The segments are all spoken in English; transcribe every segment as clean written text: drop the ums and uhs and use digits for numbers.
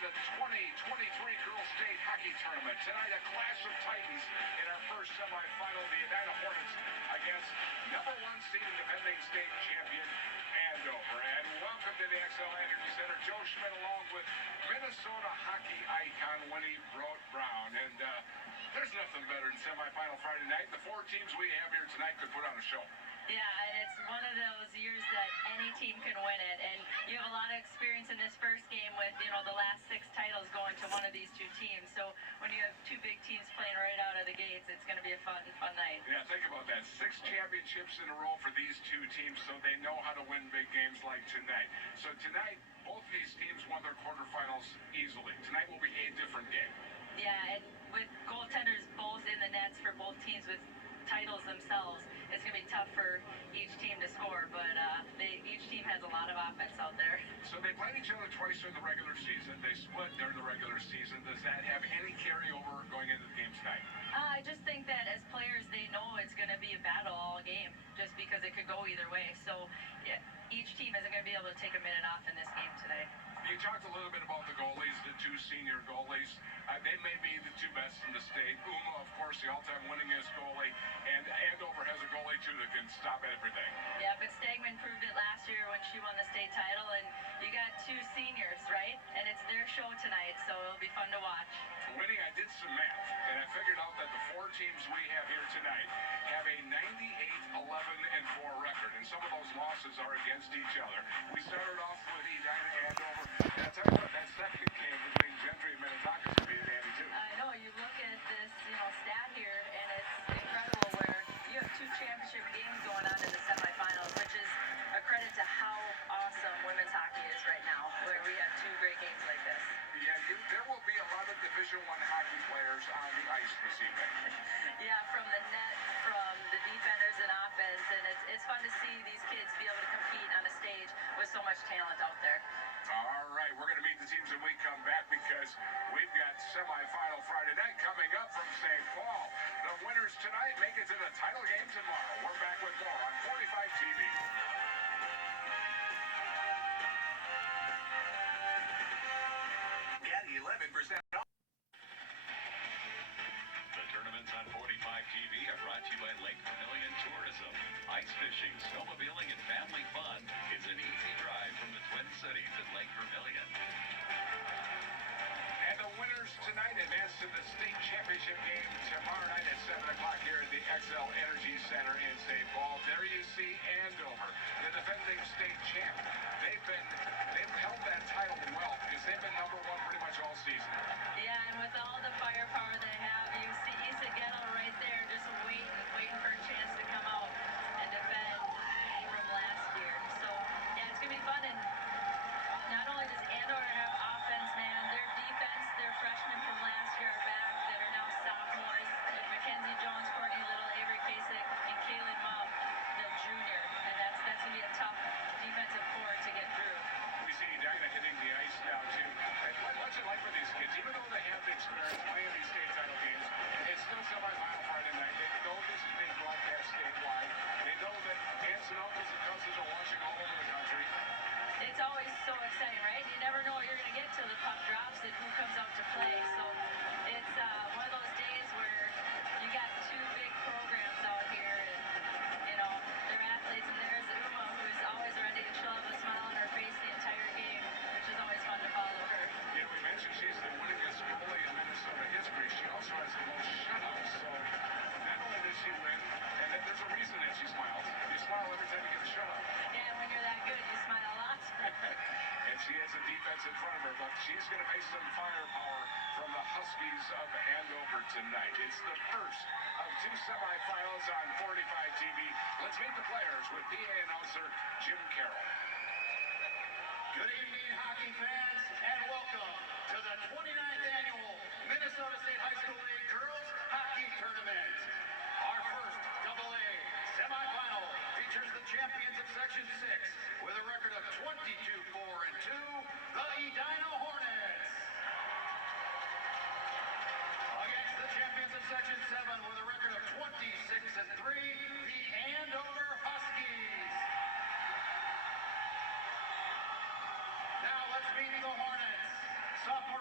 the 2023 Girls State Hockey Tournament. Tonight, a clash of titans in our first semifinal. The Edina Hornets against number one seeded defending state champion Andover. And welcome to the XL Energy Center. Joe Schmidt along with Minnesota hockey icon Winnie Brown. And there's nothing better than semifinal Friday night. The four teams we have here tonight could put on a show. Yeah, and it's one of those years that any team can win it. And you have a lot of experience in this first game with, the last 6 titles going to one of these two teams. So when you have two big teams playing right out of the gates, it's going to be a fun night. Yeah, think about that. 6 championships in a row for these two teams, so they know how to win big games like tonight. So tonight, both of these teams won their quarterfinals easily. Tonight will be a different game. Yeah, and with goaltenders both in the nets for both teams with titles themselves, it's going to be tough for each team to score, but each team has a lot of offense out there. So they played each other twice during the regular season. They split during the regular season. Does that have any carryover going into the game tonight? I just think that as players, they know it's going to be a battle all game, just because it could go either way. So yeah, each team isn't going to be able to take a minute off in this game today. You talked a little bit about the goalies, the 2 senior goalies. They may be the 2 best in the state. Uma, of course, the all-time winningest goalie, and Andover has a goalie, too, that can stop everything. Yeah, but Stegman proved it last year when she won the state title, and you got 2 seniors, right? And it's their show tonight, so it'll be fun to watch. Winnie, I did some math, and I figured out that the 4 teams we have here tonight have a 98-11-4 record, and some of those losses are against each other. We started off with Edina Andover, and I'll tell you what, that second game between Gentry and Minnetonka could be a dandy, too. I know, you look at this, stat here, and it's incredible where you have 2 championship games going on in the semifinals, which is a credit to how awesome women's hockey is right now, where we have 2 great games like this. Yeah, there will be a lot of Division I hockey players on the ice this evening. Yeah, from the net, from the defenders and offense, and it's fun to see these kids be able to compete on a stage with so much talent out there. All right, we're going to meet the teams when we come back because we've got semifinal Friday night coming up from St. Paul. The winners tonight make it to the title game tomorrow. We're back with more on 45 TV. Get 11% off. The tournaments on 45 TV are brought to you by Lake Vermilion Tourism. Ice fishing, snowmobiling, and family fun is an easy drive from the Twin Cities at Lake Vermilion. And the winners tonight advance to the state championship game tomorrow night at 7 o'clock here at the XL Energy Center in St. Paul. There you see Andover, the defending state champ. They've held that title well because they've been number 1 pretty much all season. Yeah, and with all the firepower they have, you see Isa Gettle right there just waiting for a chance to come out and defend from last year. So, yeah, it's going to be fun. And not only does Andover have offense, man, their defense, their freshmen from last year are back that are now sophomores, with Mackenzie Jones, Courtney Little, Avery Kasich, and Kaylin Mumm, the junior. And that's going to be a tough defensive core to get through. We see Edina hitting the ice now, too. And what's it like for these kids? Even though they have the experience playing these state title games, it's still semifinal Friday night. They know this is being broadcast statewide. They know that aunts and uncles and cousins are watching all over the country. It's always so exciting, right? You never know what you're going to get till the puck drops and who comes out to play. So it's one of those days where you got 2 big programs out here, and they're athletes. And there's Uma, who's always ready, and she'll have a smile on her face the entire game, which is always fun to follow her. Yeah, we mentioned she's the winningest goalie in Minnesota history. She also has the most shutouts. So not only does she win, and there's a reason that she smiles. You smile every time you get a shutout. Yeah, when you're that good, you smile a lot. And she has a defense in front of her, but she's going to face some firepower from the Huskies of Andover tonight. It's the first of 2 semifinals on 45 TV. Let's meet the players with PA announcer Jim Carroll. Good evening, hockey fans, and welcome to the 29th annual Minnesota State High School League Girls Hockey Tournament. Our first AA semifinal features the champions of Section 6 with a record of 22-4-2, the Edina Hornets. Against the champions of Section 7 with a record of 26-3, the Andover Huskies. Now let's meet the Hornets. Sophomore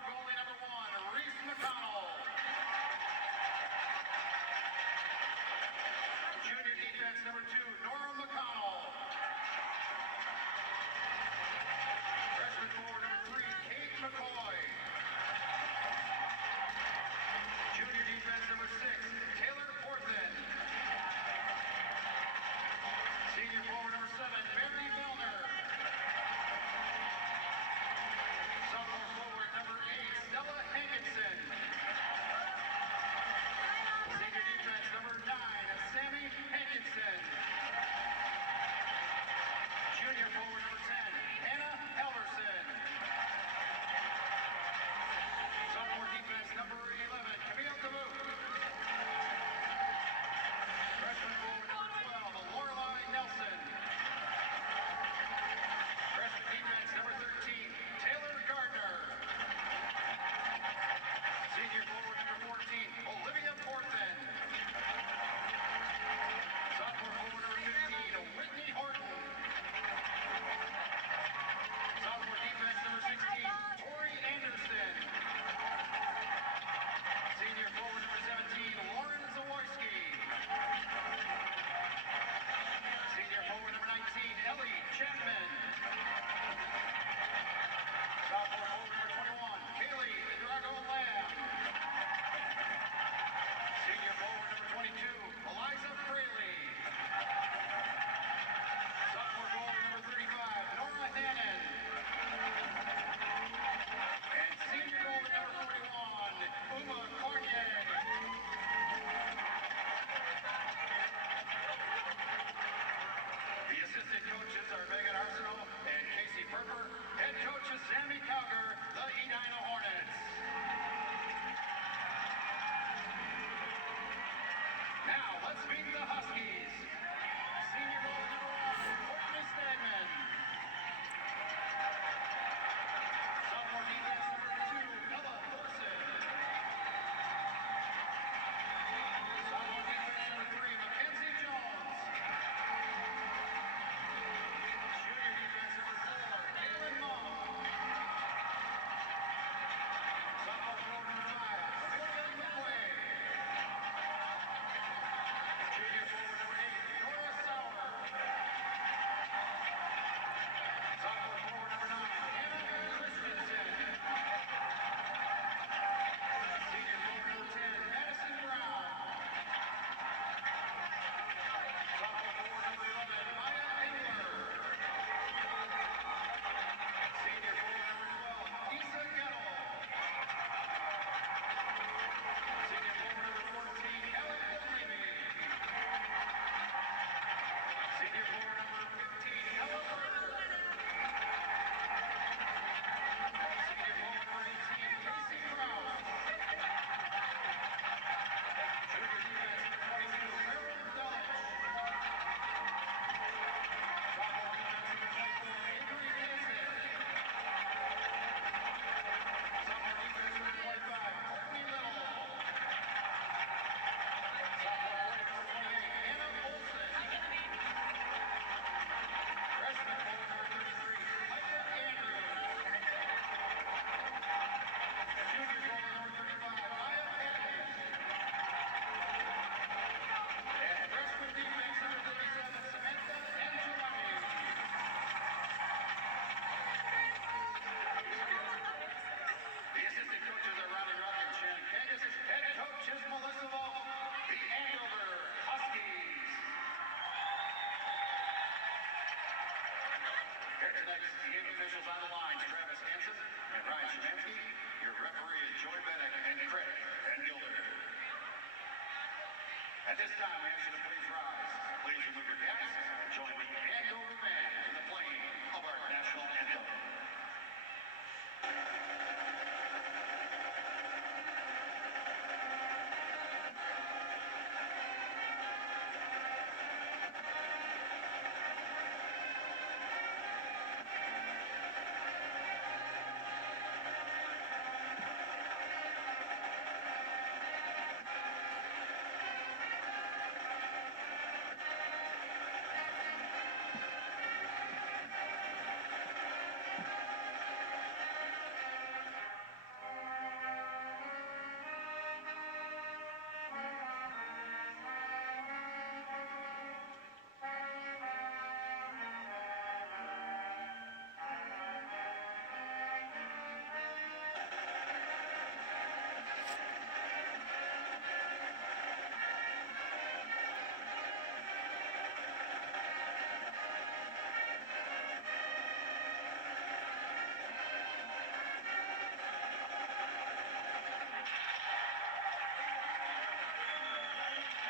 At this time, we ask you to please rise. Please remove your caps. Join the Andover Band in the playing of our national anthem.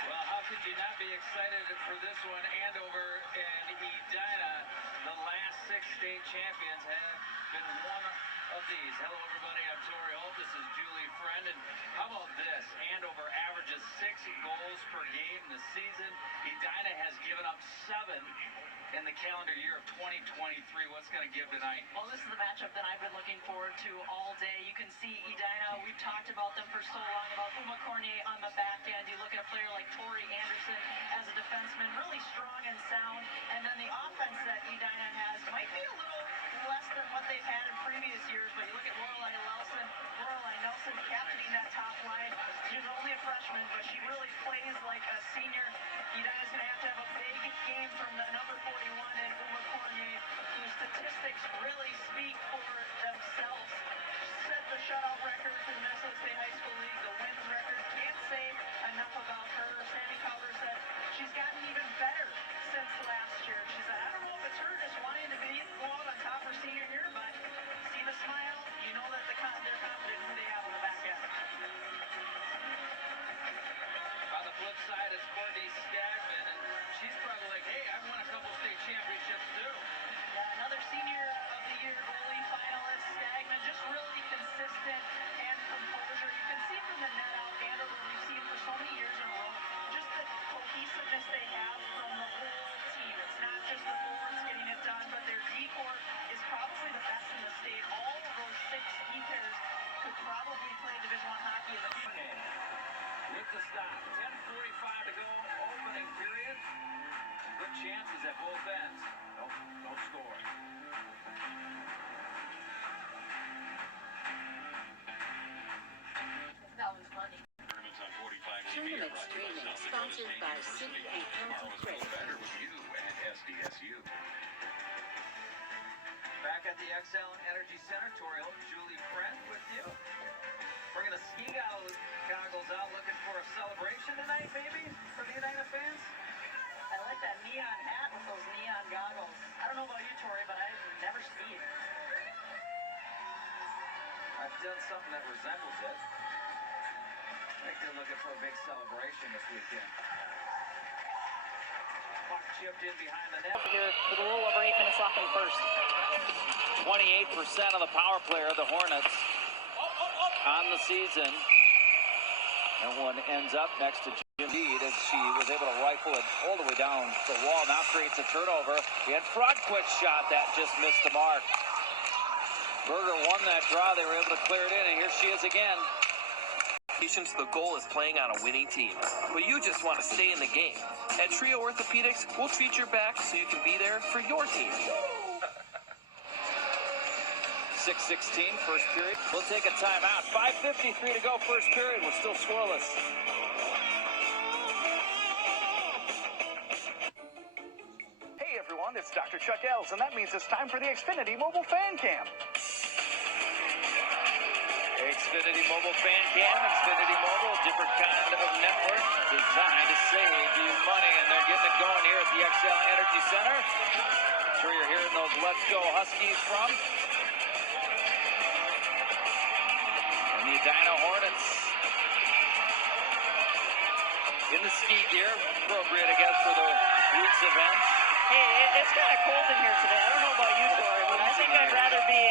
Well, how could you not be excited for this one? Andover and Edina, the last 6 state champions, have been one of these. Hello, everybody. I'm Tori Holt. This is Julie Friend. And how about this? Andover averages 6 goals per game this season. Edina has given up 7 in the calendar year of 2023. What's going to give tonight? Well, this is the matchup that I've been looking forward to all day. You can see Edina. We've talked about them for so long, about Uma Cornier on the back end. You look at a player like Tori Anderson as a defenseman, really strong and sound. And then the offense that Edina has might be a little less than what they've had in previous years. But you look at Lorelei Nelson captaining that top line. She's only a freshman, but she really plays like a senior. Edina's going to have a big game from the number 41 in Uma Cornier, whose statistics really speak for themselves. Set the shutout record for the Minnesota State High School League, the wins record. Can't say enough about her. Sammy Cowder said she's gotten even better since last year. She said, I don't know if it's her just wanting to go out on top her senior year, but see the smile, you know that they're confident in who they have on the back end. On the flip side, it's Courtney Stagman, and she's probably like, hey, I've won a couple state championships too. Yeah, another senior of the year goalie finalist, Stagman, just really consistent and composure. You can see from the net out, Andover, we've seen for so many years in a row, just the cohesiveness they have from the whole team. It's not just the forwards getting it done, but their D-corps is probably the best in the state. All of those 6 key pairs could probably play Division I hockey in the future. With the stop, 10:45 to go, opening period. Good chances at both ends. No score. That was funny. Tournaments on 45 TV Tournament are brought to you streaming by South Dakota sponsored State by University. City and County Tomorrow's a Credit. little better with you and SDSU. Back at the XL Energy Center, Tori Holt, Julie Friend with you. Bringing the ski goggles out, looking for a celebration tonight, maybe, for the Edina fans? I like that neon hat with those neon goggles. I don't know about you, Tori, but I've never skied. I've done something that resembles it. I think they're looking for a big celebration this weekend. Puck chipped in behind the net. Here with a little over 8 minutes left in the first. 28% of the power play of the Hornets on the season. That one ends up next to Jim Deed as she was able to rifle it all the way down the wall. Now creates a turnover. He had Frodquist's shot that just missed the mark. Berger won that draw. They were able to clear it in, and here she is again. The goal is playing on a winning team, but you just want to stay in the game. At Trio Orthopedics, we'll treat your back so you can be there for your team. 6:16, first period. We'll take a timeout. 5:53 to go, first period. We're still scoreless. Hey everyone, it's Dr. Chuck Els, and that means it's time for the Xfinity Mobile Fan Cam. Xfinity Mobile Fan Cam. Xfinity Mobile, different kind of network designed to save you money, and they're getting it going here at the XL Energy Center. I'm sure you're hearing those Let's Go Huskies from. And the Edina Hornets in the ski gear, appropriate, I guess, for the week's event. Hey, it's kind of cold in here today. I don't know about you, Tori, but I think I'd rather be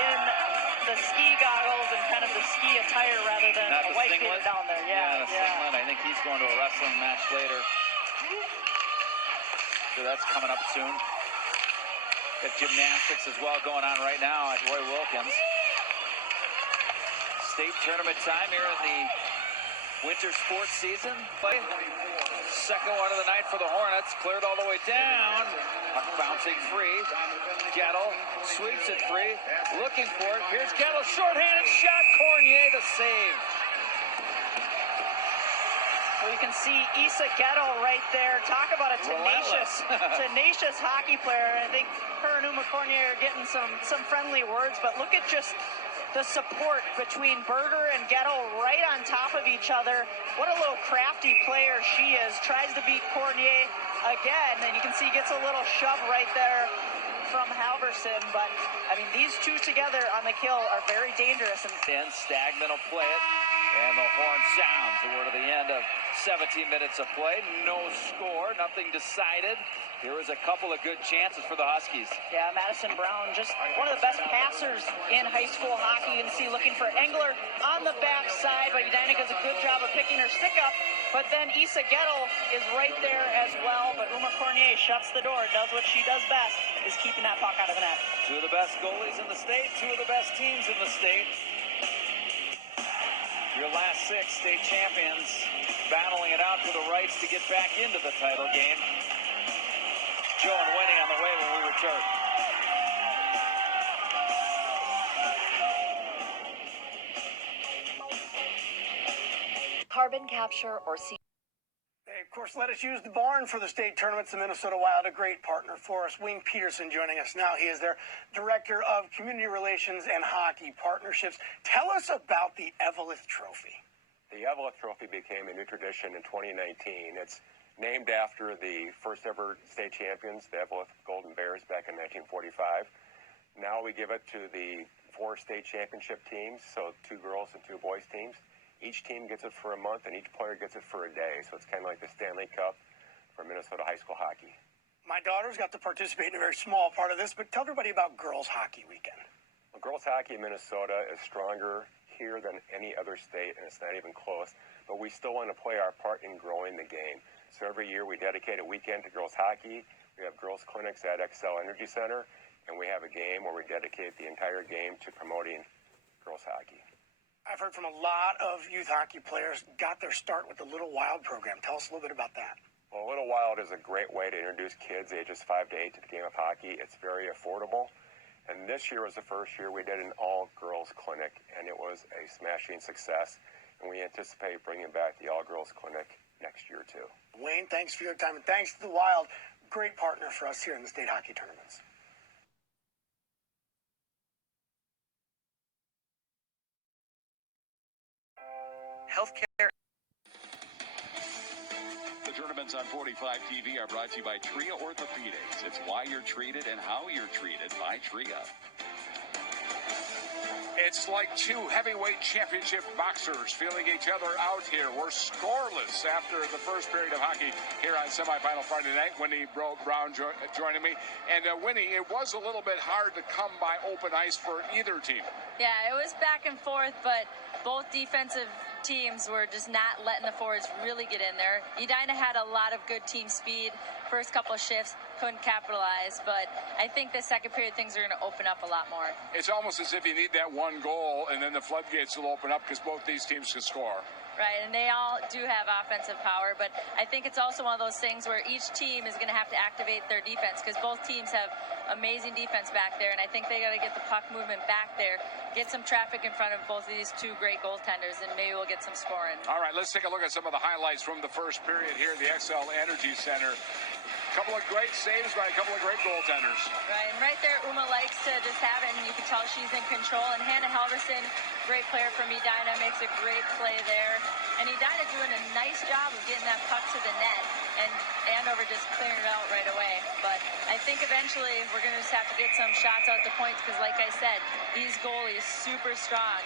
in the ski goggles and kind of the ski attire rather than Not a the white singlet? beater down there. The singlet. I think he's going to a wrestling match later. So that's coming up soon. Got gymnastics as well going on right now at Roy Wilkins. State tournament time here in the winter sports season. Second one of the night for the Hornets. Cleared all the way down. Puck bouncing free. Gettle sweeps it free. Looking for it. Here's Gettle. Shorthanded shot. Cornier the save. Well, you can see Isa Gettle right there. Talk about a tenacious hockey player. I think her and Uma Cornier are getting some friendly words, but look at just the support between Berger and Gettle right on top of each other. What a little crafty player she is. Tries to beat Cornier again, and you can see gets a little shove right there from Halverson. But, I mean, these two together on the kill are very dangerous. And Stagman will play it, and the horn sounds. We're to the end of 17 minutes of play. No score, nothing decided. Here is a couple of good chances for the Huskies. Yeah, Madison Brown, just one of the best passers in high school hockey. You can see looking for Engler on the backside, but Edina does a good job of picking her stick up. But then Isa Gettle is right there as well, but Uma Cornier shuts the door, does what she does best, is keeping that puck out of the net. Two of the best goalies in the state, two of the best teams in the state. Your last six state champions battling it out for the rights to get back into the title game. Joe and Winnie on the way when we return. Carbon capture or Hey, of course, let us use the barn for the state tournaments. The Minnesota Wild, a great partner for us. Wayne Peterson joining us now. He is their Director of Community Relations and Hockey Partnerships. Tell us about the Eveleth Trophy. The Eveleth Trophy became a new tradition in 2019. It's named after the first ever state champions, the Eveleth Golden Bears, back in 1945. Now we give it to the 4 state championship teams, so 2 girls and 2 boys teams. Each team gets it for a month, and each player gets it for a day. So it's kind of like the Stanley Cup for Minnesota high school hockey. My daughter's got to participate in a very small part of this, but tell everybody about Girls Hockey Weekend. Well, girls hockey in Minnesota is stronger here than any other state, and it's not even close. But we still want to play our part in growing the game. So every year we dedicate a weekend to girls hockey. We have girls clinics at Xcel Energy Center, and we have a game where we dedicate the entire game to promoting girls hockey. I've heard from a lot of youth hockey players got their start with the Little Wild program. Tell us a little bit about that. Well, Little Wild is a great way to introduce kids ages 5 to 8 to the game of hockey. It's very affordable. And this year was the first year we did an all-girls clinic, and it was a smashing success. And we anticipate bringing back the all-girls clinic next year, too. Wayne, thanks for your time, and thanks to the Wild. Great partner for us here in the state hockey tournaments. Healthcare. The tournaments on 45 TV are brought to you by Tria Orthopedics. It's why you're treated and how you're treated by Tria. It's like 2 heavyweight championship boxers feeling each other out here. We're scoreless after the first period of hockey here on semifinal Friday night. Winnie Brown joining me. And Winnie, it was a little bit hard to come by open ice for either team. Yeah, it was back and forth, but both defensive teams were just not letting the forwards really get in there. Edina had a lot of good team speed. First couple of shifts, couldn't capitalize, but I think the second period things are going to open up a lot more. It's almost as if you need that one goal, and then the floodgates will open up because both these teams can score. Right, and they all do have offensive power, but I think it's also one of those things where each team is going to have to activate their defense because both teams have amazing defense back there, and I think they got to get the puck movement back there, get some traffic in front of both of these 2 great goaltenders, and maybe we'll get some scoring. All right, let's take a look at some of the highlights from the first period here at the Xcel Energy Center. A couple of great saves by a couple of great goaltenders. Right, and right there, Uma likes to just have it, and you can tell she's in control. And Hannah Halverson, great player from Edina, makes a great play there. And Edina doing a nice job of getting that puck to the net, and Andover just clearing it out right away. But I think eventually we're going to just have to get some shots out the points because, like I said, these goalies super strong.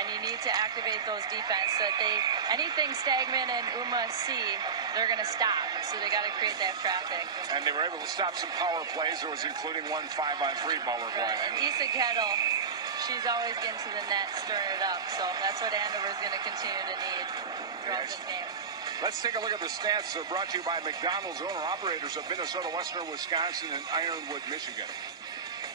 and you need to activate those defense so that anything Stagman and Uma see, they're going to stop. So they got to create that traffic. And they were able to stop some power plays. There was including one 5-on-3 power play. Right. And Isa Kettle, she's always getting to the net, stirring it up. So that's what Andover is going to continue to need throughout this game. Let's take a look at the stats brought to you by McDonald's, owner-operators of Minnesota, Western Wisconsin, and Ironwood, Michigan.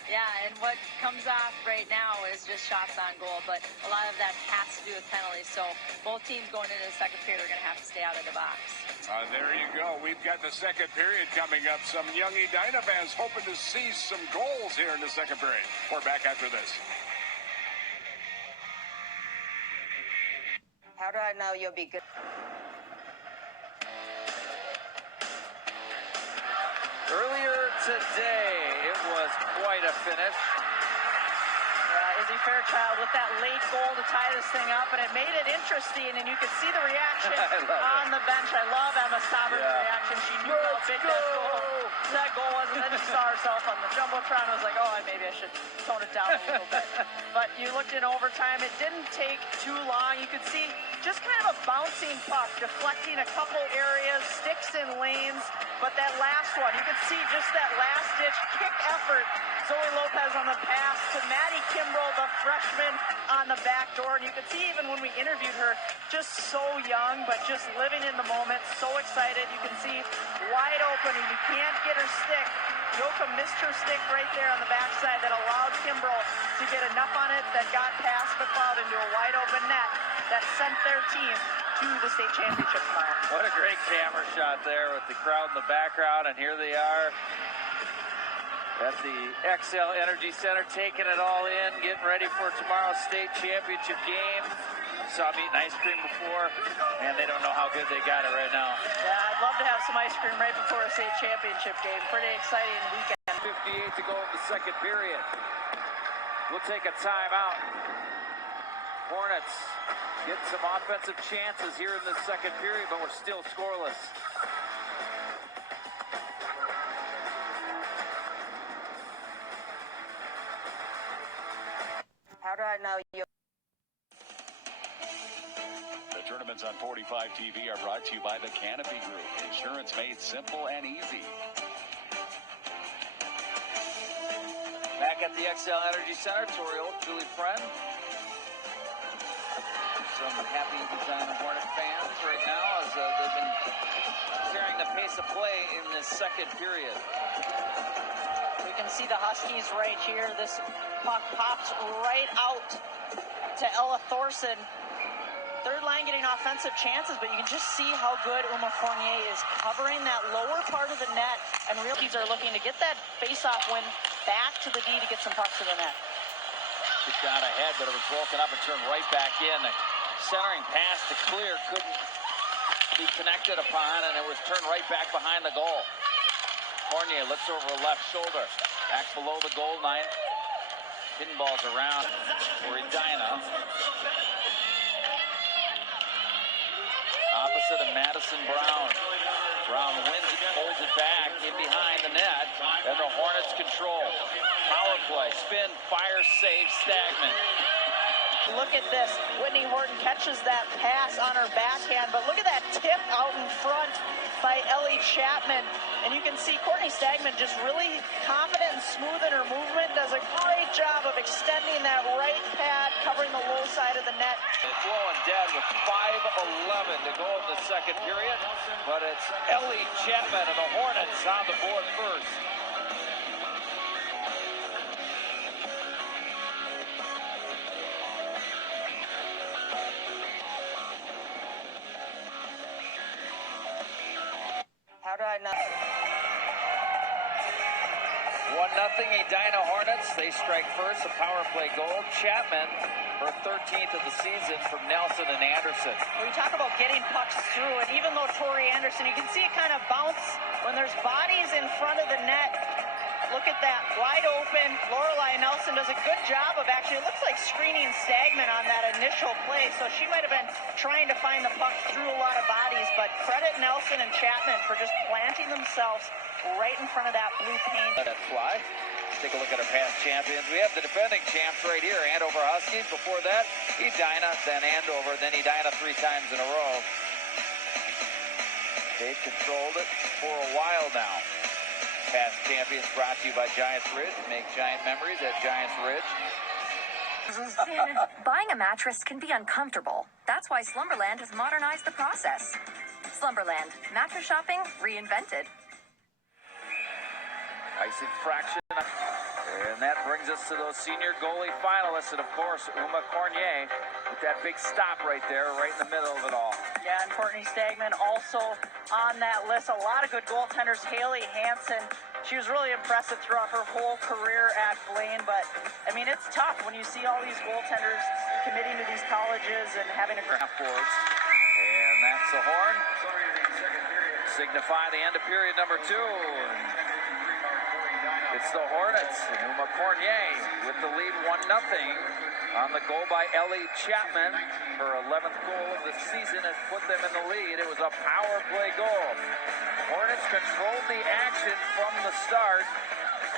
Yeah, and what comes off right now is just shots on goal, but a lot of that has to do with penalties. So both teams going into the second period are going to have to stay out of the box. There you go. We've got the second period coming up. Some young Edina fans hoping to see some goals here in the second period. We're back after this. How do I know you'll be good? Earlier today, it was quite a finish. Izzy Fairchild with that late goal to tie this thing up, and it made it interesting, and you could see the reaction on the bench. I love Emma Stauber's reaction. She knew how big that goal was, and then she saw herself on the Jumbotron and was like, oh, maybe I should tone it down a little bit. But you looked in overtime. It didn't take too long. You could see just kind of a bouncing puck, deflecting a couple areas, sticks in lanes, but that last one, you could see just that last-ditch kick effort. Zoe Lopez on the pass to Maddie Kimbrough, the freshman, on the back door. And you could see even when we interviewed her, just so young, but just living in the moment, so excited. You can see wide open, and you can't get her stick. Yoka missed her stick right there on the backside that allowed Kimbrough to get enough on it that got past McLeod into a wide open net that sent their team to the state championship tomorrow. What a great camera shot there with the crowd in the background, and here they are at the XL Energy Center, taking it all in, getting ready for tomorrow's state championship game. Saw them eating ice cream before, and they don't know how good they got it right now. Yeah, I'd love to have some ice cream right before a state championship game. Pretty exciting weekend. 58 to go in the second period. We'll take a timeout. Hornets getting some offensive chances here in the second period, but we're still scoreless. How do I know you? The tournaments on 45 TV are brought to you by the Canopy Group. Insurance made simple and easy. Back at the XL Energy Center, Tori Oak, Julie Friend. Some happy Edina Hornet fans right now as they've been carrying the pace of play in this second period. We can see the Huskies right here. This puck pops right out to Ella Thorson. Third line getting offensive chances, but you can just see how good Uma Fournier is covering that lower part of the net, and Realties are looking to get that face-off win back to the D to get some pucks to the net. Good shot ahead, but it was broken up and turned right back in. The centering pass to Clear couldn't be connected upon, and it was turned right back behind the goal. Fournier looks over the left shoulder, back below the goal line. Pinballs around for Edina. Opposite of Madison Brown. Brown wins it, holds it back in behind the net, and the Hornets control. Power play, spin, fire, save, Stagman. Look at this. Whitney Horton catches that pass on her backhand, but look at that tip out in front by Ellie Chapman. And you can see Courtney Stagman just really confident and smooth in her movement, does a great job of extending that right pad, covering the low side of the net. Flowing dead with 5:11 to go in the second period, but it's Ellie Chapman and the Hornets on the board first. How do I know? 1-0 Edina Hornets. They strike first, a power play goal. Chapman, her 13th of the season from Nelson and Anderson. We talk about getting pucks through, and even though Tori Anderson, you can see it kind of bounce when there's bodies in front of the net. Look at that, wide open. Lorelai Nelson does a good job of actually, it looks like screening Stagman on that initial play, so she might have been trying to find the puck through a lot of bodies, but credit Nelson and Chapman for just planting themselves right in front of that blue paint. Let it fly. Take a look at our past champions. We have the defending champs right here, Andover Huskies. Before that, Edina, then Andover, then Edina 3 times in a row. They've controlled it for a while now. Past champions brought to you by Giants Ridge. Make giant memories at Giants Ridge. Buying a mattress can be uncomfortable. That's why Slumberland has modernized the process. Slumberland, mattress shopping reinvented. Icing fraction. And that brings us to those senior goalie finalists. And of course, Uma Cornier with that big stop right there, right in the middle of it all. Yeah, and Courtney Stagman also on that list. A lot of good goaltenders. Haley Hansen, she was really impressive throughout her whole career at Blaine. But, I mean, it's tough when you see all these goaltenders committing to these colleges and having a half boards. And that's the horn. Signify the end of period number 2. It's the Hornets. Uma Cornier with the lead 1-0 on the goal by Ellie Chapman. Her 11th goal of the season has put them in the lead. It was a power play goal. Hornets controlled the action from the start.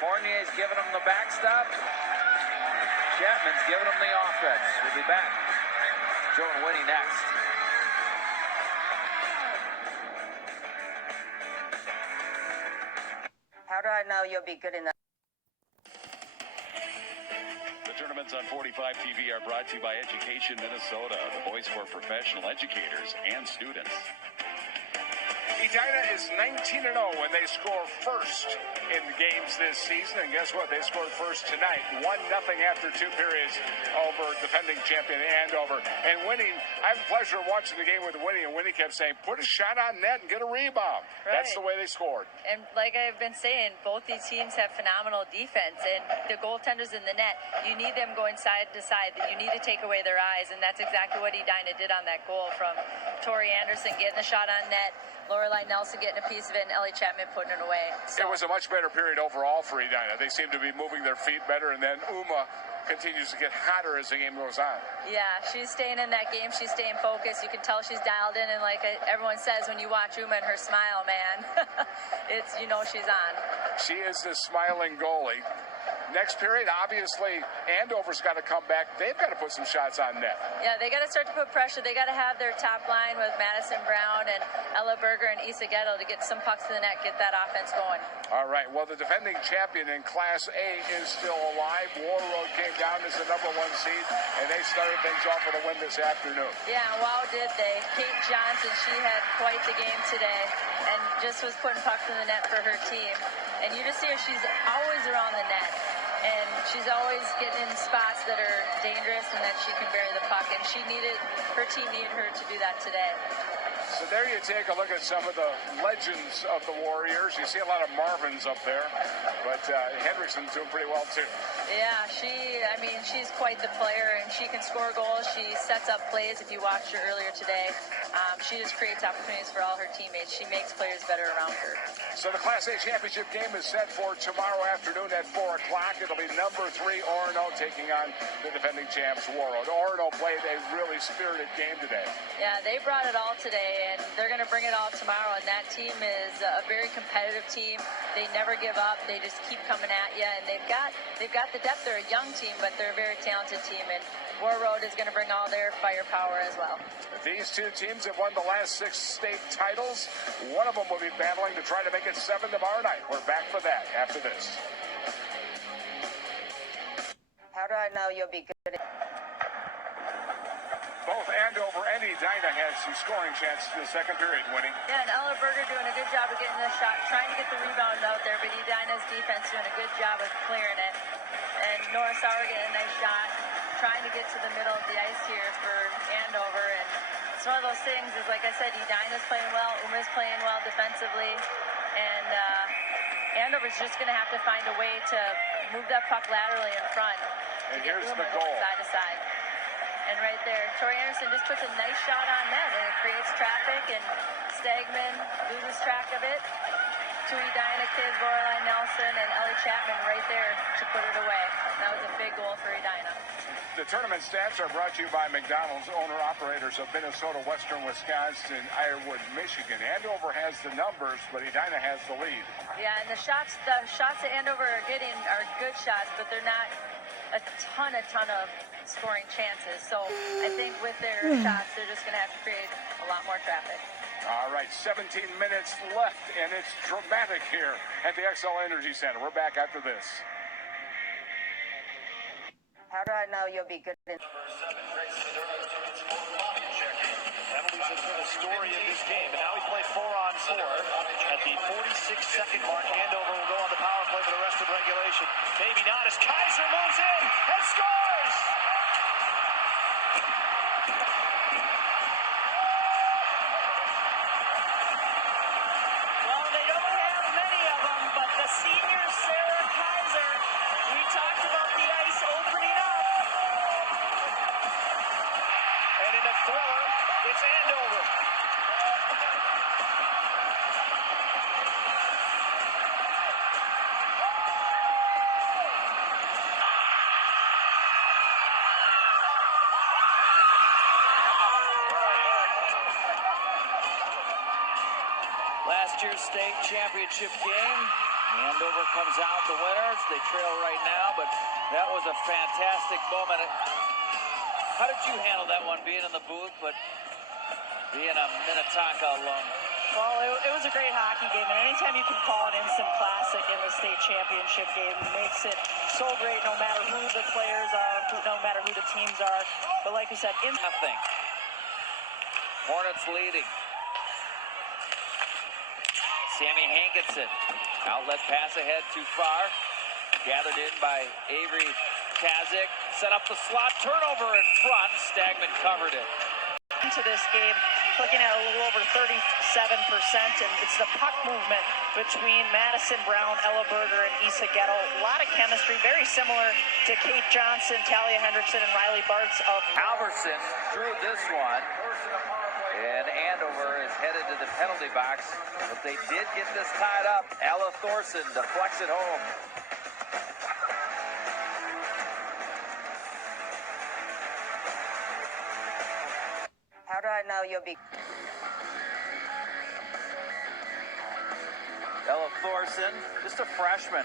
Cornier's giving them the backstop. Chapman's giving them the offense. We'll be back. Joe and Winnie next. How do I know you'll be good enough? The tournaments on 45 TV are brought to you by Education Minnesota, the voice for professional educators and students. Edina is 19-0 when they score first in games this season. And guess what? They scored first tonight. 1-0 after 2 periods over defending champion Andover. And Winnie, I have the pleasure of watching the game with Winnie, and Winnie kept saying, put a shot on net and get a rebound. Right. That's the way they scored. And like I've been saying, both these teams have phenomenal defense, and the goaltenders in the net, you need them going side to side. You need to take away their eyes, and that's exactly what Edina did on that goal, from Tori Anderson getting the shot on net, Lorelai Nelson getting a piece of it, and Ellie Chapman putting it away. So, it was a much better period overall for Edina. They seem to be moving their feet better, and then Uma continues to get hotter as the game goes on. yeah, she's staying in that game. She's staying focused. You can tell she's dialed in, and like everyone says, when you watch Uma and her smile, man, it's, you know, she's on. She is the smiling goalie. Next period, obviously, Andover's got to come back. They've got to put some shots on net. Yeah, they got to start to put pressure. They got to have their top line with Madison Brown and Ella Berger and Isa Ghetto to get some pucks to the net, get that offense going. All right, well, the defending champion in Class A is still alive. War Road came down as the #1 seed, and they started things off with a win this afternoon. Yeah, wow, did they. Kate Johnson, she had quite the game today and just was putting pucks in the net for her team. And you just see her, she's always around the net. And she's always getting in spots that are dangerous and that she can bury the puck. And her team needed her to do that today. So there you take a look at some of the legends of the Warriors. You see a lot of Marvins up there, but Hendrickson's doing pretty well too. Yeah, she's quite the player, and she can score goals. She sets up plays. If you watched her earlier today, she just creates opportunities for all her teammates. She makes players better around her. So the Class A championship game is set for tomorrow afternoon at 4 o'clock. It'll be #3 Orono taking on the defending champs War Road. Orono played a really spirited game today. Yeah, they brought it all today, and they're going to bring it all tomorrow. And that team is a very competitive team. They never give up. They just keep coming at you, and they've got the depth. They're a young team, but they're a very talented team. And War Road is going to bring all their firepower as well. These two teams have won the last 6 state titles. One of them will be battling to try to make it 7 tomorrow night. We're back for that after this. How do I know you'll be good? Both Andover and Edina had some scoring chances in the second period, Winnie. Yeah, and Ella Berger doing a good job of getting the shot, trying to get the rebound out there, but Edina's defense doing a good job of clearing it. And Nora Sauer getting a nice shot, trying to get to the middle of the ice here for Andover. And it's one of those things, is like I said, Edina's playing well, Uma's playing well defensively, and Andover's just going to have to find a way to move that puck laterally in front to And get here's Uma the goal. going side to side. And right there, Tori Anderson just puts a nice shot on net, and it creates traffic, and Stagman loses track of it. two Edina kids, Lorelai Nelson and Ellie Chapman, right there to put it away. That was a big goal for Edina. The tournament stats are brought to you by McDonald's, owner-operators of Minnesota, Western Wisconsin, Ironwood, Michigan. Andover has the numbers, but Edina has the lead. Yeah, and the shots that Andover are getting are good shots, but they're not a ton of scoring chances. So I think with their shots, they're just going to have to create a lot more traffic. All right, 17 minutes left, and it's dramatic here at the XL Energy Center. We're back after this. How do I know you'll be good enough? Penalties have been a story in this game, and now we play 4-on-4. At the 46-second mark, Andover will go on the power play for the rest of regulation. Maybe not as Kaiser moves in and scores! Well, they don't have many of them, but the senior Sarah Kaiser, we talked about the ice opening up. And in a thriller, it's Andover. Last year's state championship game. Andover comes out the winners. They trail right now, but that was a fantastic moment. How did you handle that one, being in the booth, but being a Minnetonka alum? Well, it was a great hockey game, and anytime you can call an instant classic in the state championship game makes it so great, no matter who the players are, no matter who the teams are. But like you said, Nothing. Hornets leading. Sammy Hankinson. Outlet pass ahead too far. Gathered in by Avery Kazik. Set up the slot. Turnover in front. Stagman covered it. Into this game, looking at a little over 37%, and it's the puck movement between Madison Brown, Ella Berger, and Isa Gettle. A lot of chemistry, very similar to Kate Johnson, Talia Hendrickson, and Riley Bartz of Halverson drew this one, and Andover is headed to the penalty box, but they did get this tied up. Ella Thorson deflects it home. How do I know you'll be? Ella Thorson, just a freshman,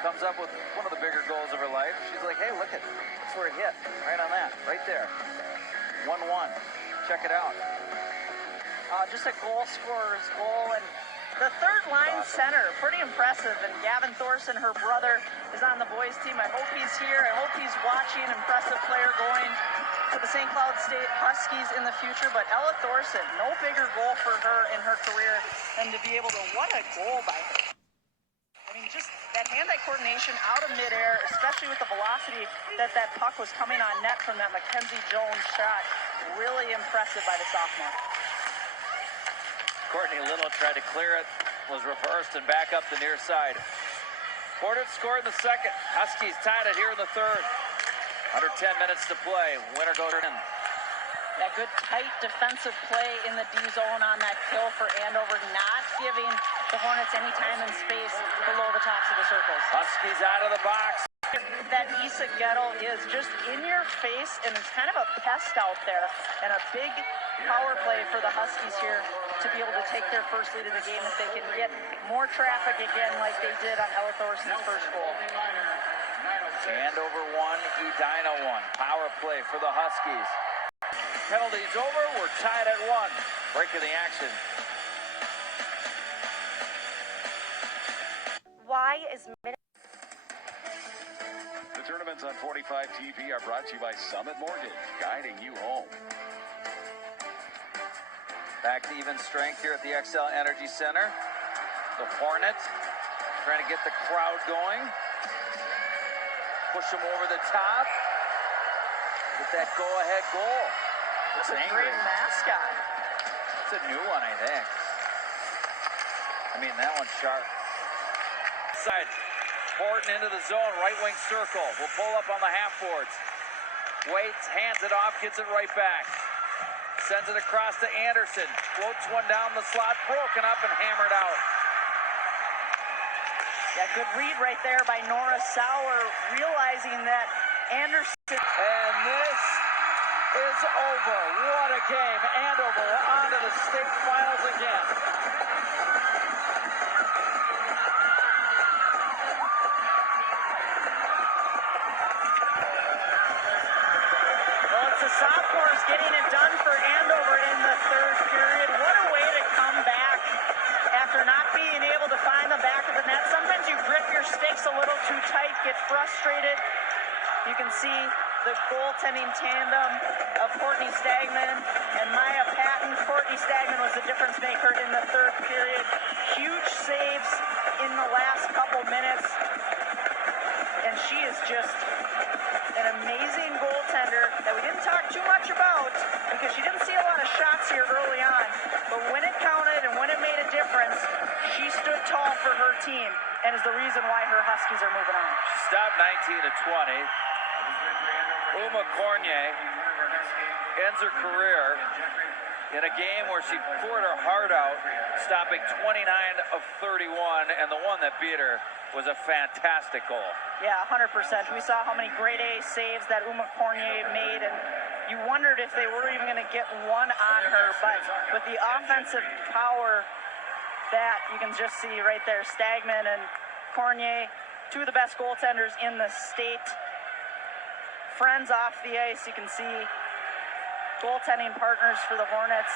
comes up with one of the bigger goals of her life. She's like, hey, look at it. That's where it hit. Right on that. Right there. 1-1. Check it out. just a goal scorer's goal, and the third line center, pretty impressive. And Gavin Thorson, her brother, is on the boys team. I hope he's here. I hope he's watching. Impressive player going to the St. Cloud State Huskies in the future. But Ella Thorson, no bigger goal for her in her career than to be able to, what a goal by her. I mean, just that hand-eye coordination out of midair, especially with the velocity that puck was coming on net from that Mackenzie Jones shot. Really impressive by the sophomore. Courtney Little tried to clear it, was reversed and back up the near side. Hornets scored in the second. Huskies tied it here in the third. Under 10 minutes to play. Winner goes in. That good tight defensive play in the D zone on that kill for Andover, not giving the Hornets any time and space below the tops of the circles. Huskies out of the box. That Isa Gettle is just in your face and is kind of a pest out there, and a big power play for the Huskies here to be able to take their first lead of the game if they can get more traffic again like they did on Ella Thorson's first goal. Andover 1, Edina 1. Power play for the Huskies. Penalties over. We're tied at 1. Break of the action. Why is The tournaments on 45 TV are brought to you by Summit Mortgage, guiding you home. Back to even strength here at the XL Energy Center. The Hornets trying to get the crowd going. Push them over the top. Get that go-ahead goal. It's a great mascot. It's a new one, I think. I mean, that one's sharp. Side. Horton into the zone, right wing circle. Will pull up on the half boards. Waits, hands it off, gets it right back. Sends it across to Anderson. Floats one down the slot, broken up and hammered out. Yeah, good read right there by Nora Sauer, realizing that Anderson. And this is over. What a game. Andover on to the state finals again. Well, it's the sophomores getting it done for Andover in the third period. What a way to come back after not being able to find the back of the net. Sometimes you grip your sticks a little too tight, get frustrated. You can see the goaltending tandem of Courtney Stagman and Maya Patton. Courtney Stagman was the difference maker in the third period. Huge saves in the last couple minutes. And she is just an amazing goaltender that we didn't talk too much about because she didn't see a lot of shots here early on. But when it counted and when it made a difference, she stood tall for her team and is the reason why her Huskies are moving on. She stopped 19-20. Uma Cornier ends her career in a game where she poured her heart out, stopping 29 of 31, and the one that beat her was a fantastic goal. Yeah, 100%. We saw how many grade A saves that Uma Cornier made, and you wondered if they were even going to get one on her, but with the offensive power that you can just see right there, Stagman and Cornier, two of the best goaltenders in the state. Friends off the ice, you can see goaltending partners for the Hornets.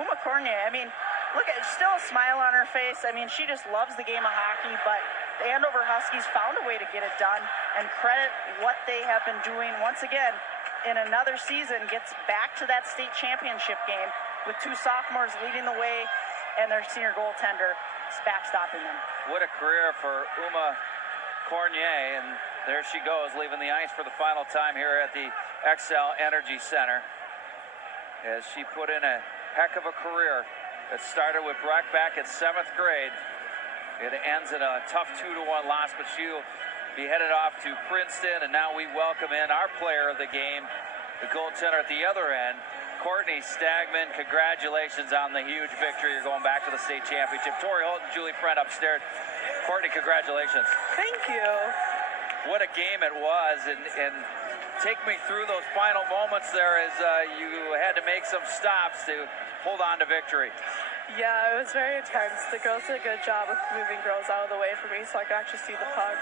Uma Cornier, I mean, look at, still a smile on her face. I mean, she just loves the game of hockey, but the Andover Huskies found a way to get it done, and credit what they have been doing. Once again, in another season, gets back to that state championship game with two sophomores leading the way and their senior goaltender backstopping them. What a career for Uma Cornier, and there she goes, leaving the ice for the final time here at the XL Energy Center, as she put in a heck of a career. It started with Breck back at 7th grade. It ends in a tough 2-1 loss, but she'll be headed off to Princeton, and now we welcome in our player of the game, the goaltender at the other end, Courtney Stagman. Congratulations on the huge victory. You're going back to the state championship. Tori Holt and Julie Friend upstairs. Courtney, congratulations. Thank you. What a game it was, and take me through those final moments there as you had to make some stops to hold on to victory. Yeah, it was very intense. The girls did a good job of moving girls out of the way for me so I could actually see the puck.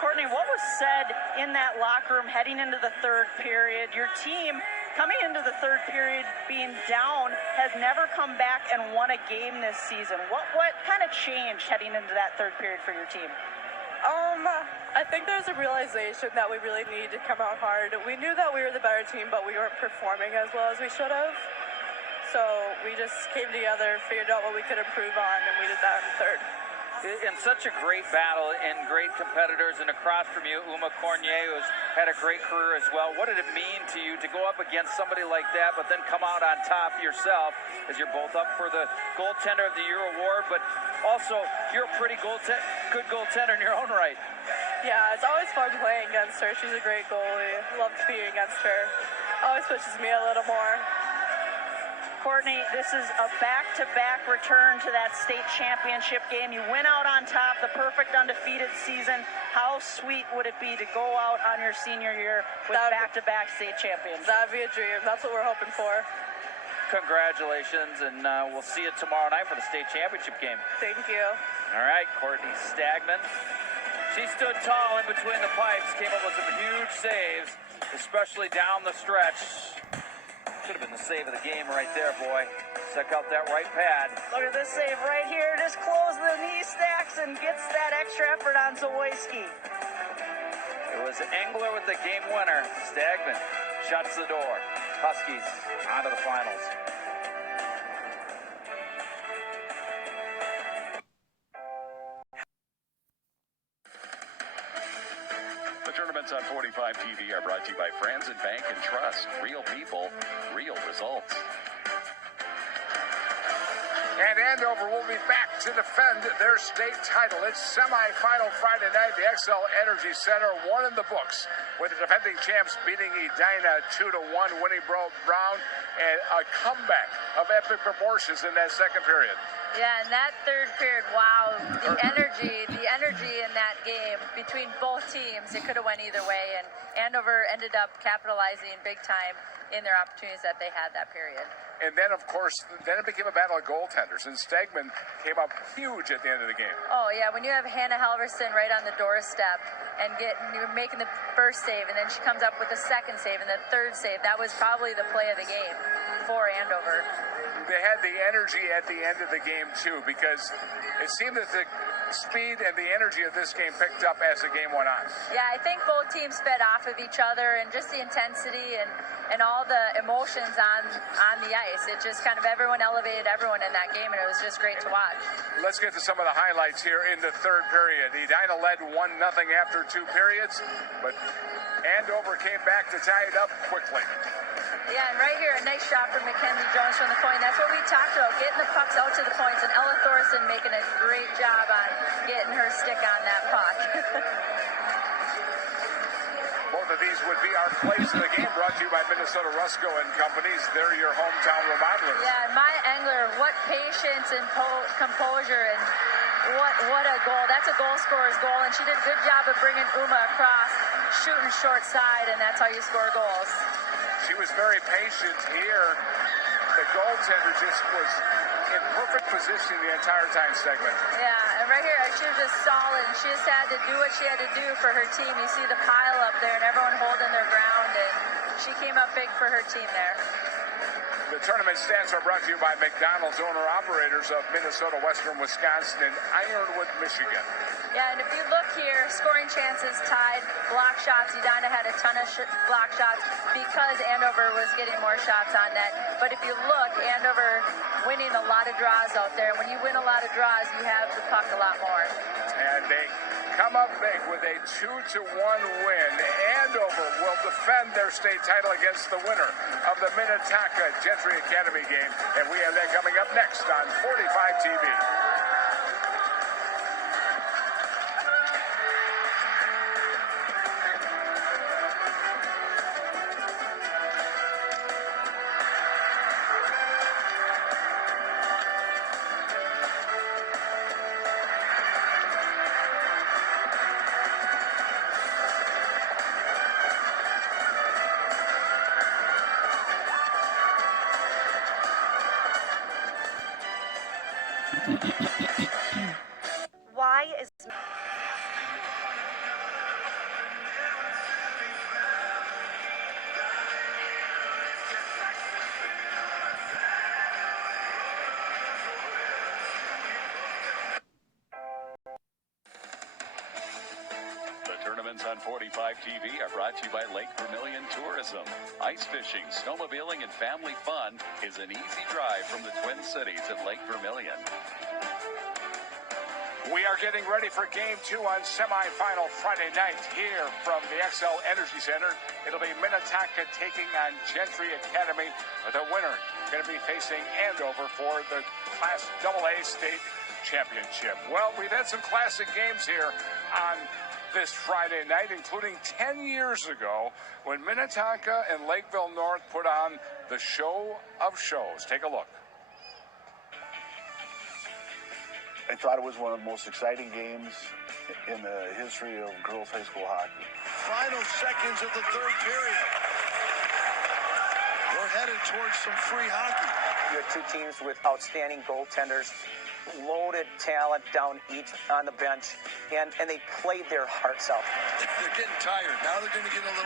Courtney, what was said in that locker room heading into the third period? Your team, coming into the third period being down, has never come back and won a game this season. What kind of changed heading into that third period for your team? I think there's a realization that we really need to come out hard. We knew that we were the better team, but we weren't performing as well as we should have. So we just came together, figured out what we could improve on, and we did that in the third. In such a great battle and great competitors, and across from you, Uma Cornier, who's had a great career as well. What did it mean to you to go up against somebody like that, but then come out on top yourself, as you're both up for the Goaltender of the Year award, but also you're a pretty good goaltender in your own right. Yeah, it's always fun playing against her. She's a great goalie. Love being against her. Always pushes me a little more. Courtney, this is a back-to-back return to that state championship game. You went out on top, the perfect undefeated season. How sweet would it be to go out on your senior year with back-to-back state champions? That'd be a dream. That's what we're hoping for. Congratulations, and we'll see you tomorrow night for the state championship game. Thank you. All right, Courtney Stagman. She stood tall in between the pipes, came up with some huge saves, especially down the stretch. Should have been the save of the game right there, boy. Check out that right pad. Look at this save right here. Just close the knee stacks and gets that extra effort on Zawoyski. It was Engler with the game winner. Stagman shuts the door. Huskies on to the finals. The tournaments on 45 TV are brought to you by Franzen Bank and Trust. Real people, real results. And Andover will be back to defend their state title. It's semifinal Friday night. The XL Energy Center, one in the books, with the defending champs beating Edina 2-1, winning Brown, and a comeback of epic proportions in that second period. Yeah, in that third period, wow, the energy in that game between both teams, it could have went either way, and Andover ended up capitalizing big time in their opportunities that they had that period. And then, of course, it became a battle of goaltenders, and Stegman came up huge at the end of the game. Oh, yeah, when you have Hannah Halverson right on the doorstep and making the first save, and then she comes up with the second save and the third save, that was probably the play of the game for Andover. They had the energy at the end of the game, too, because it seemed that the speed and the energy of this game picked up as the game went on. Yeah, I think both teams fed off of each other, and just the intensity and all the emotions on the ice. It just kind of everyone elevated everyone in that game, and it was just great to watch. Let's get to some of the highlights here in the third period. Edina led 1-0 after 2 periods, but Andover came back to tie it up quickly. Yeah, and right here, a nice shot from Mackenzie Jones from the point. That's what we talked about, getting the pucks out to the points, and Ella Thorson making a great job on getting her stick on that puck. Both of these would be our plays of the game, brought to you by Minnesota Rusco and Companies. They're your hometown remodelers. Yeah, Maya Engler, what patience and composure, and what a goal. That's a goal scorer's goal, and she did a good job of bringing Uma across, shooting short side, and that's how you score goals. She was very patient here. The goaltender just was in perfect position the entire time segment. Yeah, and right here, she was just solid, and she just had to do what she had to do for her team. You see the pile up there, and everyone holding their ground, and she came up big for her team there. The tournament stats are brought to you by McDonald's, owner-operators of Minnesota, Western Wisconsin, and Ironwood, Michigan. Yeah, and if you look here, scoring chances tied, block shots. Edina had a ton of block shots because Andover was getting more shots on net. But if you look, Andover winning a lot of draws out there. When you win a lot of draws, you have the puck a lot more. And they come up big with a 2-1 win. Andover will defend their state title against the winner of the Minnetonka Gentry Academy game. And we have that coming up next on 45 TV. Why is... Tournaments on 45 TV are brought to you by Lake Vermilion Tourism. Ice fishing, snowmobiling, and family fun is an easy drive from the Twin Cities at Lake Vermilion. We are getting ready for Game 2 on semifinal Friday night here from the XL Energy Center. It'll be Minnetonka taking on Gentry Academy. The winner going to be facing Andover for the Class AA State Championship. Well, we've had some classic games here on this Friday night, including 10 years ago when Minnetonka and Lakeville North put on the show of shows. Take a look. I thought it was one of the most exciting games in the history of girls high school hockey. Final seconds of the third period. We're headed towards some free hockey. You had two teams with outstanding goaltenders, loaded talent down each on the bench, and they played their hearts out. They're getting tired. Now they're going to get a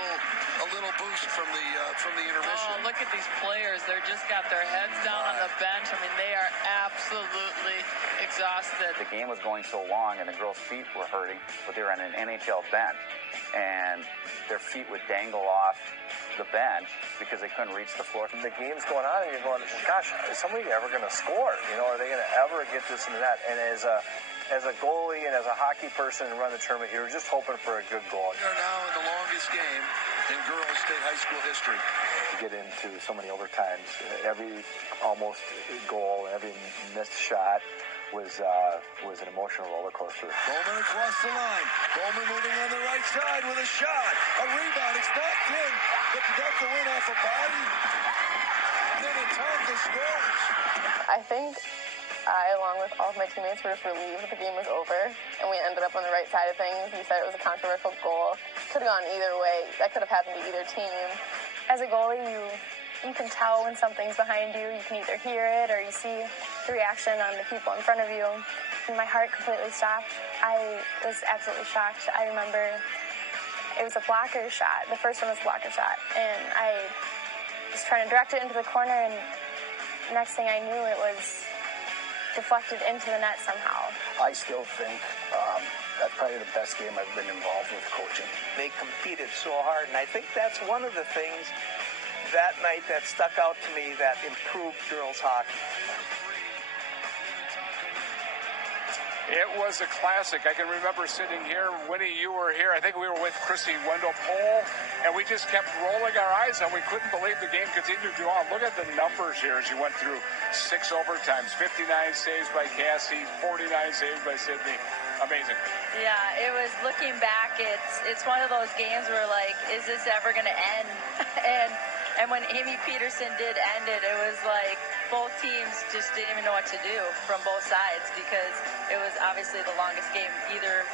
little boost from the intermission. Oh, look at these players. They're just got their heads down on the bench. I mean, they are absolutely exhausted. The game was going so long, and the girls' feet were hurting, but they were on an NHL bench, and their feet would dangle off the bench because they couldn't reach the floor. The game's going on, and you're going, gosh, is somebody ever going to score? You know, are they going to ever get this and that? And as a goalie and as a hockey person and run the tournament, you're just hoping for a good goal. We are now in the longest game in girls state high school history. To get into so many overtimes, every almost goal, every missed shot was an emotional roller coaster. Bowman across the line. Bowman moving on the right side with a shot. A rebound. It's knocked in, but got the win off a body. Minnetonka scores. I think I, along with all of my teammates, were just relieved that the game was over, and we ended up on the right side of things. You said it was a controversial goal. Could have gone either way. That could have happened to either team. As a goalie, you can tell when something's behind you. You can either hear it or you see the reaction on the people in front of you. And my heart completely stopped. I was absolutely shocked. I remember it was a blocker shot. The first one was a blocker shot, and I was trying to direct it into the corner, and next thing I knew, it was deflected into the net somehow. I still think that's probably the best game I've been involved with coaching. They competed so hard, and I think that's one of the things that night that stuck out to me that improved girls hockey. It was a classic. I can remember sitting here. Winnie, you were here. I think we were with Chrissy Wendell-Pole, and we just kept rolling our eyes, and we couldn't believe the game continued to go on. Look at the numbers here as you went through 6 overtimes, 59 saves by Cassie, 49 saves by Sydney. Amazing. Yeah, it was, looking back, it's one of those games where, like, is this ever going to end? and when Amy Peterson did end it, it was like both teams just didn't even know what to do from both sides, because it was obviously the longest game either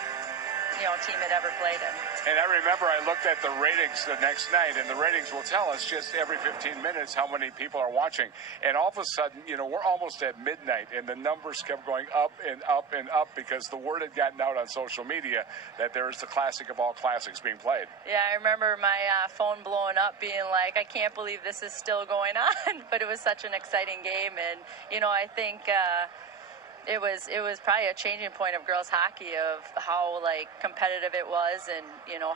team had ever played in. And I remember I looked at the ratings the next night, and the ratings will tell us just every 15 minutes how many people are watching. And all of a sudden, we're almost at midnight, and the numbers kept going up and up and up because the word had gotten out on social media that there is the classic of all classics being played. Yeah, I remember my phone blowing up being like, I can't believe this is still going on. But it was such an exciting game, and, I think it was probably a changing point of girls hockey, of how competitive it was, and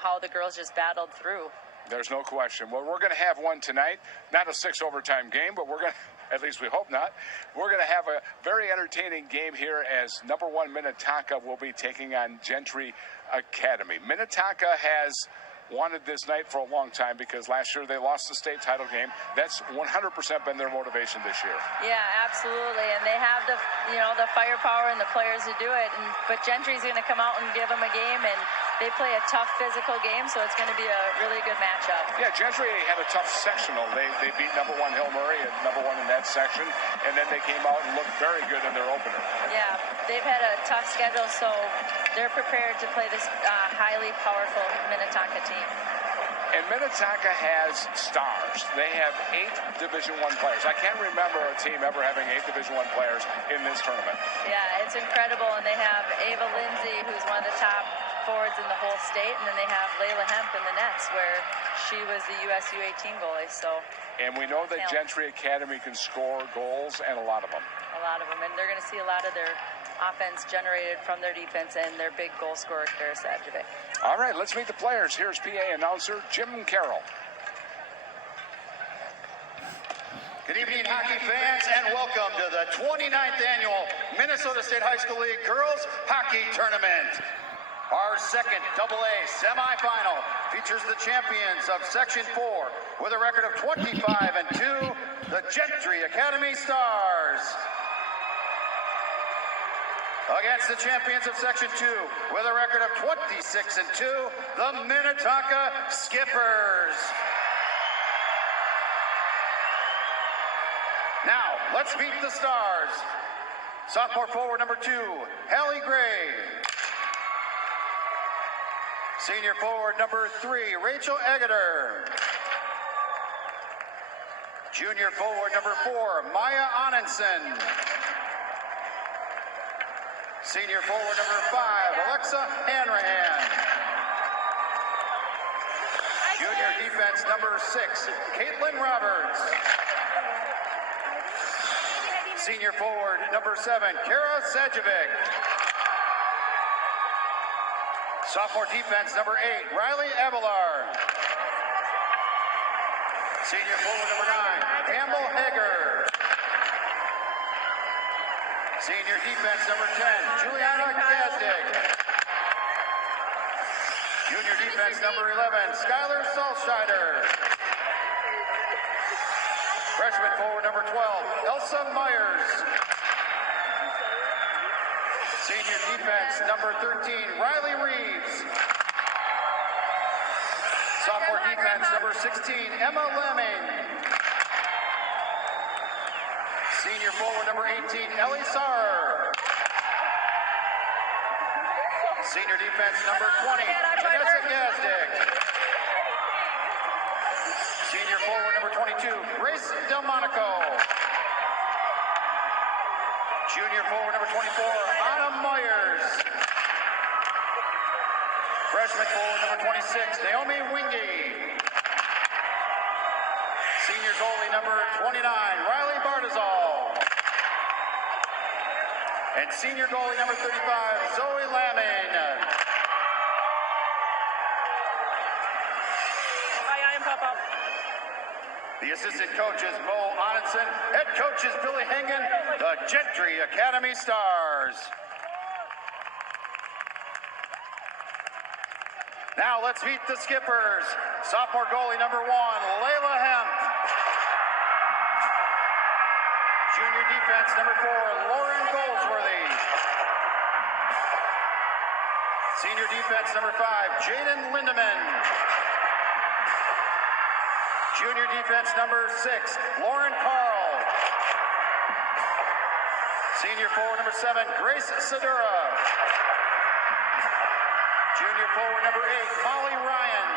how the girls just battled through. There's no question. Well, we're going to have one tonight. Not a 6 overtime game, but we're going to, at least we hope not. We're going to have a very entertaining game here as number 1 Minnetonka will be taking on Gentry Academy. Minnetonka has wanted this night for a long time because last year they lost the state title game. That's 100% been their motivation this year. Yeah, absolutely. And they have the firepower and the players to do it. But Gentry's going to come out and give them a game, and they play a tough physical game, so it's going to be a really good matchup. Yeah, Gentry had a tough sectional. They beat number 1 Hill Murray at number 1 in that section, and then they came out and looked very good in their opener. Yeah, they've had a tough schedule, so they're prepared to play this highly powerful Minnetonka team. And Minnetonka has stars. They have 8 Division I players. I can't remember a team ever having 8 Division I players in this tournament. Yeah, it's incredible. And they have Ava Lindsay, who's one of the top forwards in the whole state, and then they have Layla Hemp in the nets, where she was the US U18 goalie. And we know that Gentry Academy can score goals, and a lot of them. A lot of them, and they're going to see a lot of their offense generated from their defense and their big goal scorer, Kara Sadjevic. All right, let's meet the players. Here's PA announcer Jim Carroll. Good evening, hockey fans, and welcome to the 29th annual Minnesota State High School League Girls Hockey Tournament. Our second AA semifinal features the champions of Section 4 with a record of 25-2, the Gentry Academy Stars. Against the champions of Section 2 with a record of 26-2, the Minnetonka Skippers. Now, let's meet the stars. Sophomore forward number 2, Hallie Gray. Senior forward number 3, Rachel Eggeter. Junior forward number 4, Maya Anensen. Senior forward number 5, Alexa Hanrahan. Junior defense number 6, Caitlin Roberts. Senior forward number 7, Kara Sadjevic. Sophomore defense number 8, Riley Avalar. Senior forward number 9, Campbell Hager. Senior defense number 10, Juliana Gazdig. Junior defense number 11, Skylar Salscheider. Freshman forward number 12, Elsa Myers. Senior defense number 13, Riley Reeves. Sophomore defense number 16, Emma Lemming. Senior forward number 18, Ellie Saar. Senior defense number 20, Vanessa Gazdick. Senior forward number 22, Grace Delmonico. Junior forward number 24, Anna Myers. Freshman forward number 26, Naomi Wingy. Senior goalie number 29, Riley Bardazal. And senior goalie number 35, Zoe Lamin. The assistant coach is Bo Onenson. Head coach is Billy Hengen. The Gentry Academy Stars. Now let's meet the skippers. Sophomore goalie number 1, Layla Hemp. Junior defense number 4, Lauren Goldsworthy. Senior defense number 5, Jaden Lindeman. Junior defense number 6, Lauren Carl. Senior forward number 7, Grace Sedura. Junior forward number 8, Molly Ryan.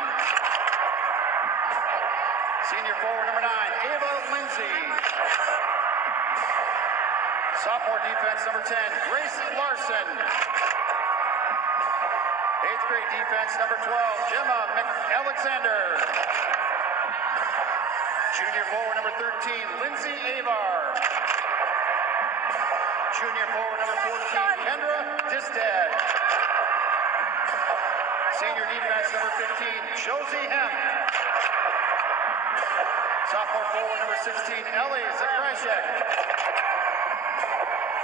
Senior forward number 9, Ava Lindsay. Sophomore defense number 10, Grace Larson. 8th grade defense number 12, Gemma McAlexander. Junior forward number 13, Lindsay Avar. Junior forward number 14, Kendra Distad. Senior defense number 15, Josie Hemp. Sophomore forward number 16, Ellie Zakrajek.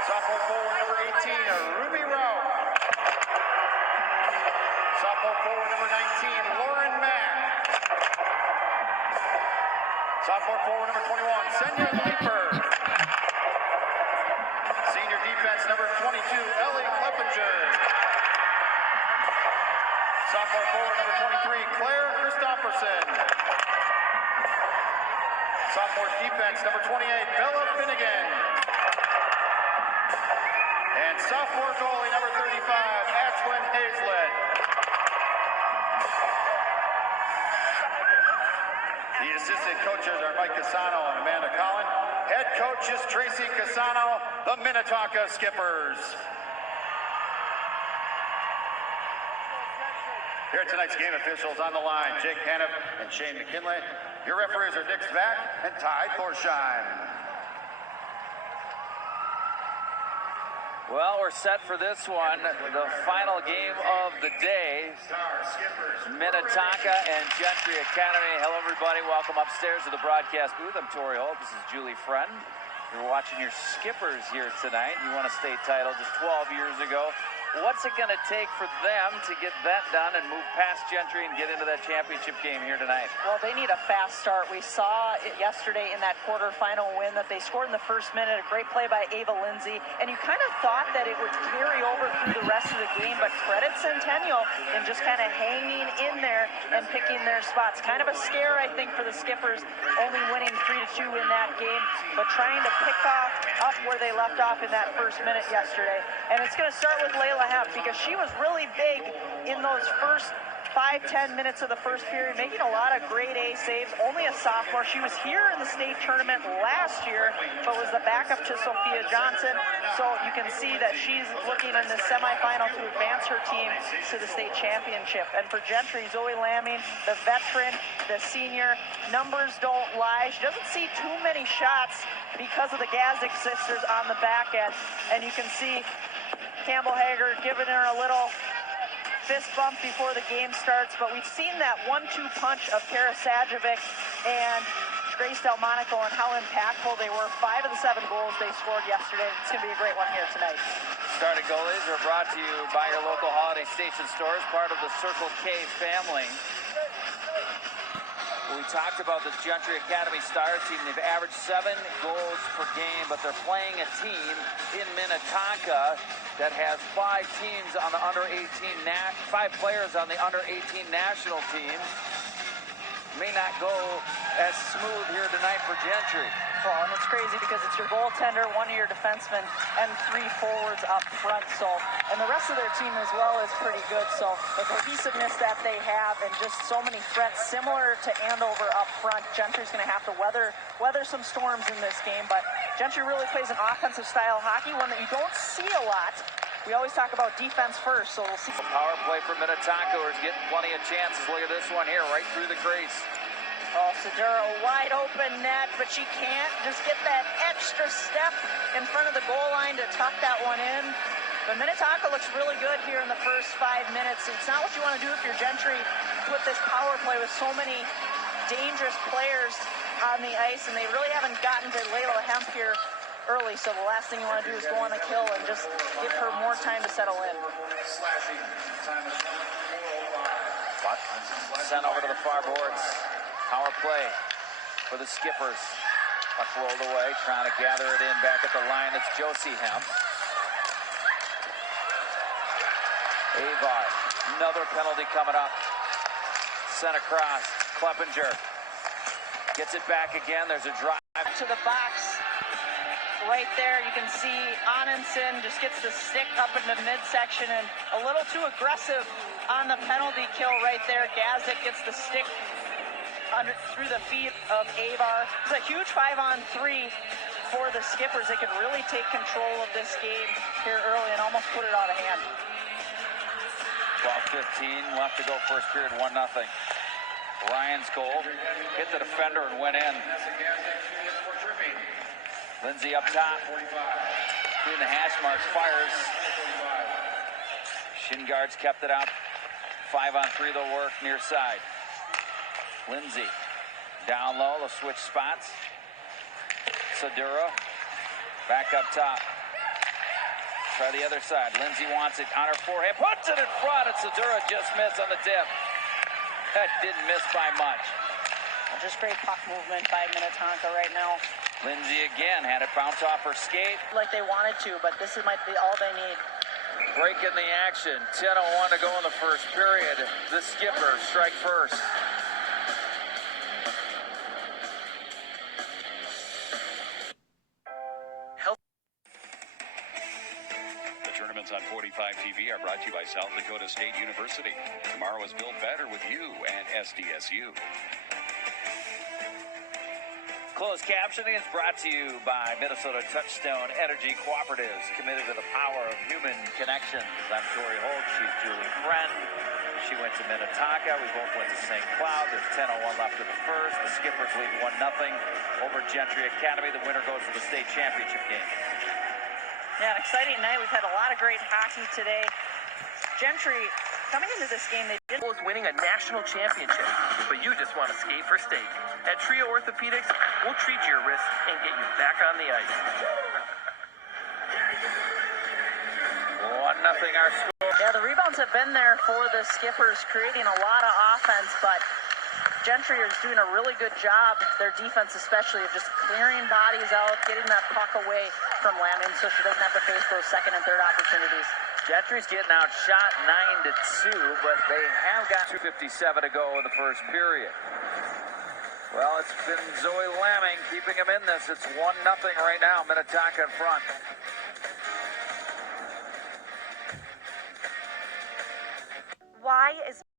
Sophomore forward number 18, Ruby Rao. Sophomore forward number 19, Lauren Mack. Sophomore forward number 21, Senya Leeper. Senior defense number 22, Ellie Kleppinger. Sophomore forward number 23, Claire Christopherson. Sophomore defense number 28, Bella Finnegan. And sophomore goalie number 35, Ashlyn Hazlett. The assistant coaches are Mike Casano and Amanda Collin. Head coach is Tracy Casano, the Minnetonka Skippers. Here are tonight's game officials on the line, Jake Hannif and Shane McKinley. Your referees are Nick Zvack and Ty Thorsheim. Well, we're set for this one, the final game of the day. Minnetonka and Gentry Academy. Hello, everybody. Welcome upstairs to the broadcast booth. I'm Tori Holt. This is Julie Friend. You're watching your Skippers here tonight. You won a state title just 12 years ago. What's it going to take for them to get that done and move past Gentry and get into that championship game here tonight? Well, they need a fast start. We saw it yesterday in that quarterfinal win that they scored in the first minute. A great play by Ava Lindsay. And you kind of thought that it would carry over through the rest of the game, but credit Centennial in just kind of hanging in there and picking their spots. Kind of a scare, I think, for the Skippers, only winning 3-2 in that game, but trying to pick up where they left off in that first minute yesterday. And it's going to start with Layla Hemp because she was really big in those first 5-10 minutes of the first period, making a lot of grade A saves. Only a sophomore. She was here in the state tournament last year, but was the backup to Sophia Johnson. So you can see that she's looking in the semifinal to advance her team to the state championship. And for Gentry, Zoe Lamming, the veteran, the senior, numbers don't lie. She doesn't see too many shots because of the Gazdick sisters on the back end. And you can see Campbell Hager giving her a little fist bump before the game starts, but we've seen that 1-2 punch of Kara Sajovic and Grace Delmonico and how impactful they were. 5 of the 7 goals they scored yesterday. It's going to be a great one here tonight. Starting goalies are brought to you by your local Holiday Station stores, part of the Circle K family. We talked about this Gentry Academy Stars team. They've averaged 7 goals per game, but they're playing a team in Minnetonka that has 5 teams on the under 18, 5 players on the under 18 national team. May not go as smooth here tonight for Gentry. Well, and it's crazy because it's your goaltender, one of your defensemen, and 3 forwards up front. So, and the rest of their team as well is pretty good. So the cohesiveness that they have and just so many threats similar to Andover up front. Gentry's going to have to weather some storms in this game. But Gentry really plays an offensive style hockey, one that you don't see a lot. We always talk about defense first, so we'll see. Power play for Minnetonka is getting plenty of chances. Look at this one here, right through the crease. Oh, Sedura, wide open net, but she can't just get that extra step in front of the goal line to tuck that one in. But Minnetonka looks really good here in the first 5 minutes. It's not what you want to do if you're Gentry with this power play with so many dangerous players on the ice, and they really haven't gotten to Layla Hemp here early, so the last thing you want to do is go on a kill and just give her more time to settle in. But sent over to the far boards. Power play for the Skippers. Puck rolled away, trying to gather it in back at the line. It's Josie Hemp. Avar, another penalty coming up. Sent across, Kleppinger gets it back again. There's a drive to the box. Right there, you can see Anundsen just gets the stick up in the midsection and a little too aggressive on the penalty kill right there. Gazdic gets the stick through the feet of Avar. It's a huge 5-on-3 for the Skippers. They could really take control of this game here early and almost put it out of hand. 12:15 left to go first period, 1-0. Ryan's goal hit the defender and went in. Lindsay up top, doing the hash marks, fires. Shin guards kept it out. 5-on-3 they'll work near side. Lindsay down low, they'll switch spots. Sedura back up top. Try the other side. Lindsay wants it on her forehand, puts it in front, and Sedura just missed on the tip. That didn't miss by much. Just great puck movement by Minnetonka right now. Lindsay again had it bounce off her skate. Like they wanted to, but this might be all they need. Break in the action. 10:01 to go in the first period. The Skippers strike first. The tournaments on 45 TV are brought to you by South Dakota State University. Tomorrow is built better with you and SDSU. Closed captioning is brought to you by Minnesota Touchstone Energy Cooperatives, committed to the power of human connections. I'm Tori Holt. She's Julie Friend. She went to Minnetonka. We both went to St. Cloud. There's 10:01 left in the first. The Skippers lead 1-0 over Gentry Academy. The winner goes to the state championship game. Yeah, an exciting night. We've had a lot of great hockey today. Gentry, coming into this game, they did winning a national championship, but you just want to skate for state. At Trio Orthopedics, we'll treat your wrist and get you back on the ice. 1-0 our score. Yeah, the rebounds have been there for the Skippers, creating a lot of offense, but Gentry is doing a really good job, their defense especially, of just clearing bodies out, getting that puck away from Landon so she doesn't have to face those second and third opportunities. Gentry's getting outshot 9-2, but they have got 2:57 to go in the first period. Well, it's been Zoe Lamming keeping him in this. It's 1-0 right now, Minnetonka in front. Why is